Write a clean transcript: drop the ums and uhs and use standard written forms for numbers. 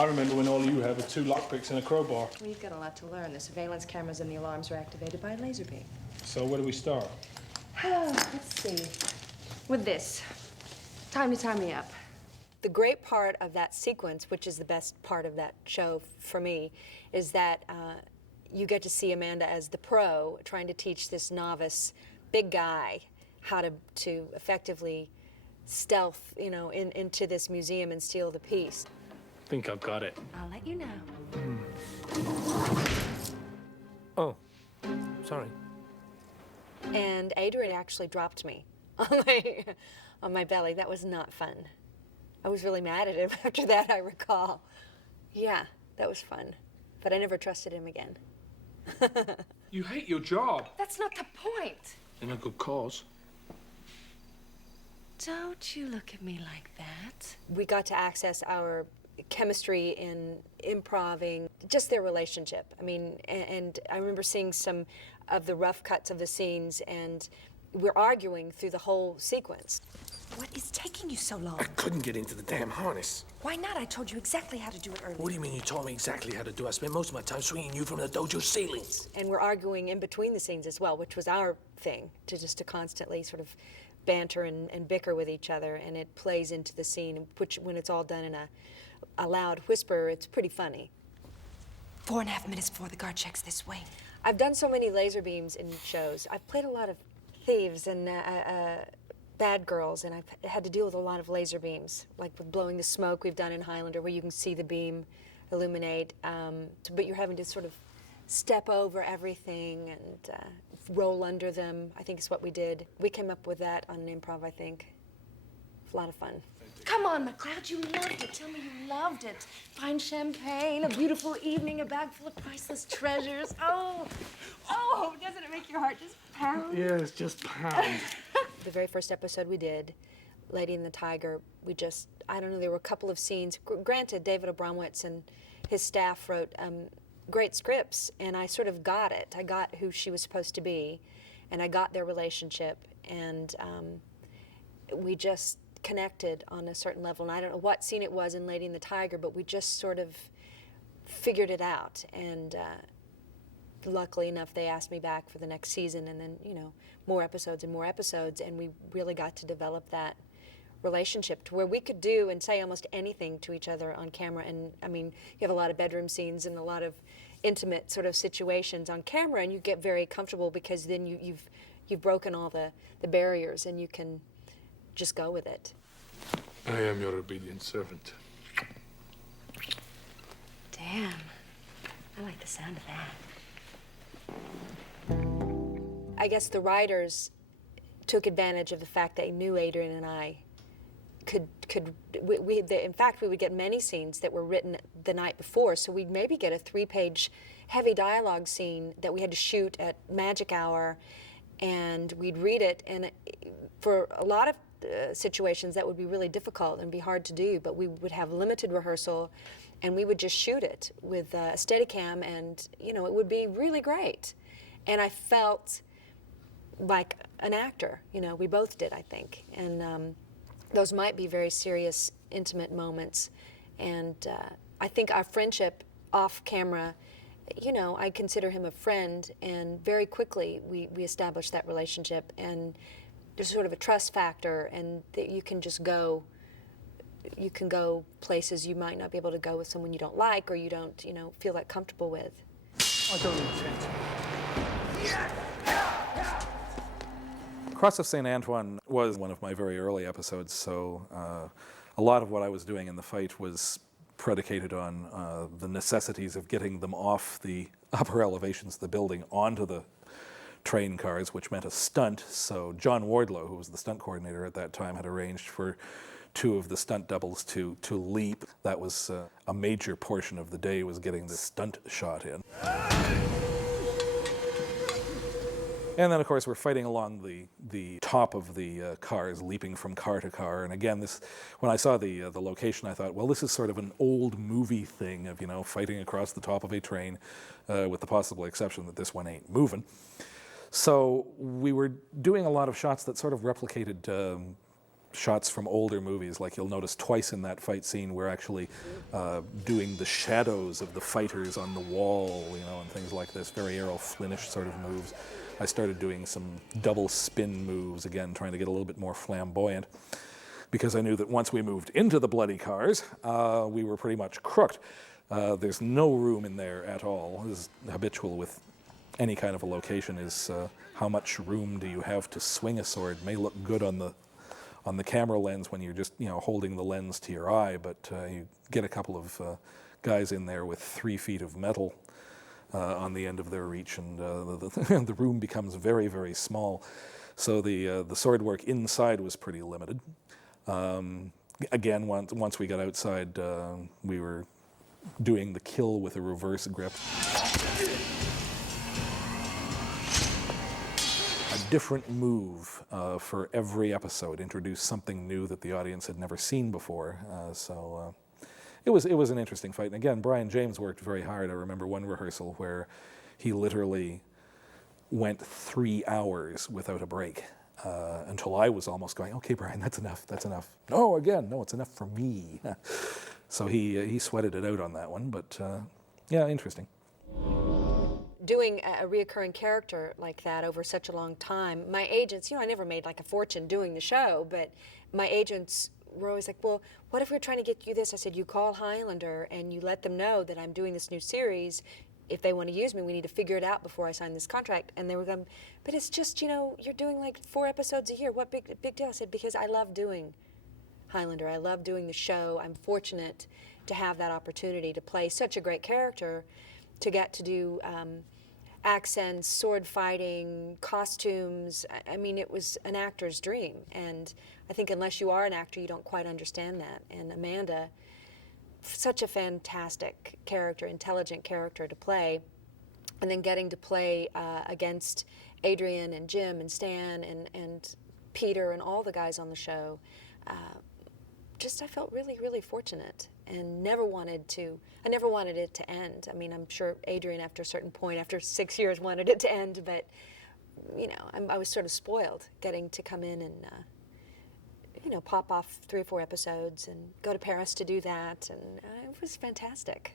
I remember when all you had were 2 lockpicks and a crowbar. Well, you've got a lot to learn. The surveillance cameras and the alarms are activated by a laser beam. So where do we start? Let's see. With this. Time to tie me up. The great part of that sequence, which is the best part of that show for me, is that you get to see Amanda as the pro trying to teach this novice big guy how to effectively stealth, you know, into this museum and steal the piece. I think I've got it. I'll let you know. Oh, sorry. And Adrian actually dropped me on my belly. That was not fun. I was really mad at him after that, I recall. Yeah, that was fun. But I never trusted him again. You hate your job. That's not the point. In a good cause. Don't you look at me like that. We got to access our chemistry in improving, just their relationship. I mean, and I remember seeing some of the rough cuts of the scenes, and we're arguing through the whole sequence. What is taking you so long? I couldn't get into the damn harness. Why not? I told you exactly how to do it earlier. What do you mean you told me exactly how to do it? I spent most of my time swinging you from the dojo ceilings. And we're arguing in between the scenes as well, which was our thing, to constantly sort of banter and bicker with each other, and it plays into the scene, which when it's all done in a loud whisper, it's pretty funny. 4.5 minutes before the guard checks this way. I've done so many laser beams in shows. I've played a lot of thieves and bad girls, and I've had to deal with a lot of laser beams, like with blowing the smoke we've done in Highlander, where you can see the beam illuminate, but you're having to sort of step over everything and roll under them, I think is what we did. We came up with that on an improv, I think. It was a lot of fun. Come on, McLeod, you loved it. Tell me you loved it. Fine champagne, a beautiful evening, a bag full of priceless treasures. Oh, doesn't it make your heart just pound? Yes, just pound. The very first episode we did, Lady and the Tiger, we just, I don't know, there were a couple of scenes. Granted, David Abramowitz and his staff wrote great scripts, and I sort of got it. I got who she was supposed to be, and I got their relationship, and we just connected on a certain level. And I don't know what scene it was in Lady and the Tiger, but we just sort of figured it out. And luckily enough, they asked me back for the next season, and then, you know, more episodes, and we really got to develop that relationship to where we could do and say almost anything to each other on camera. And I mean, you have a lot of bedroom scenes and a lot of intimate sort of situations on camera, and you get very comfortable because then you've broken all the barriers, and you can just go with it. I am your obedient servant. Damn, I like the sound of that. I guess the writers took advantage of the fact that they knew Adrian and I in fact, we would get many scenes that were written the night before, so we'd maybe get a 3-page heavy dialogue scene that we had to shoot at magic hour, and we'd read it, and for a lot of situations that would be really difficult and be hard to do, but we would have limited rehearsal, and we would just shoot it with a Steadicam, and you know, it would be really great. And I felt like an actor, you know, we both did, I think, and those might be very serious, intimate moments. And I think our friendship off camera, you know, I consider him a friend, and very quickly we established that relationship, and there's sort of a trust factor, and that you can just go, you can go places you might not be able to go with someone you don't like or you don't, you know, feel that comfortable with. I don't intend to. Cross of St. Antoine was one of my very early episodes, so a lot of what I was doing in the fight was predicated on the necessities of getting them off the upper elevations of the building onto the train cars, which meant a stunt. So John Wardlow, who was the stunt coordinator at that time, had arranged for 2 of the stunt doubles to leap. That was a major portion of the day, was getting the stunt shot in. And then, of course, we're fighting along the top of the cars, leaping from car to car. And again, when I saw the location, I thought, well, this is sort of an old movie thing of, you know, fighting across the top of a train, with the possible exception that this one ain't moving. So we were doing a lot of shots that sort of replicated shots from older movies. Like you'll notice twice in that fight scene, we're actually doing the shadows of the fighters on the wall, and things like this, very Errol Flynnish sort of moves. I started doing some double spin moves, again, trying to get a little bit more flamboyant, because I knew that once we moved into the bloody cars, we were pretty much crooked. There's no room in there at all. This is habitual with any kind of a location, is how much room do you have to swing a sword. It may look good on the camera lens when you're just holding the lens to your eye, but you get a couple of guys in there with 3 feet of metal on the end of their reach, and the room becomes very, very small. So the sword work inside was pretty limited. Again, once we got outside, we were doing the kill with a reverse grip. A different move for every episode, introduced something new that the audience had never seen before. So it was an interesting fight. And again, Brian James worked very hard. I remember one rehearsal where he literally went 3 hours without a break. Until I was almost going, okay, Brian, that's enough. No, it's enough for me. So he sweated it out on that one, but yeah, interesting. Doing a reoccurring character like that over such a long time, my agents, I never made like a fortune doing the show, but my agents were always like, well, what if we're trying to get you this? I said, you call Highlander and you let them know that I'm doing this new series. If they want to use me, we need to figure it out before I sign this contract. And they were going, but it's just, you're doing like 4 episodes a year. What big deal? I said, because I love doing Highlander. I love doing the show. I'm fortunate to have that opportunity to play such a great character, to get to do accents, sword fighting, costumes. I mean, it was an actor's dream. And I think unless you are an actor, you don't quite understand that. And Amanda, such a fantastic character, intelligent character to play, and then getting to play against Adrian and Jim and Stan and Peter and all the guys on the show. I felt really, really fortunate, and never wanted it to end. I mean, I'm sure Adrian, after a certain point, after 6 years, wanted it to end, but I was sort of spoiled getting to come in and pop off 3 or 4 episodes and go to Paris to do that, and it was fantastic.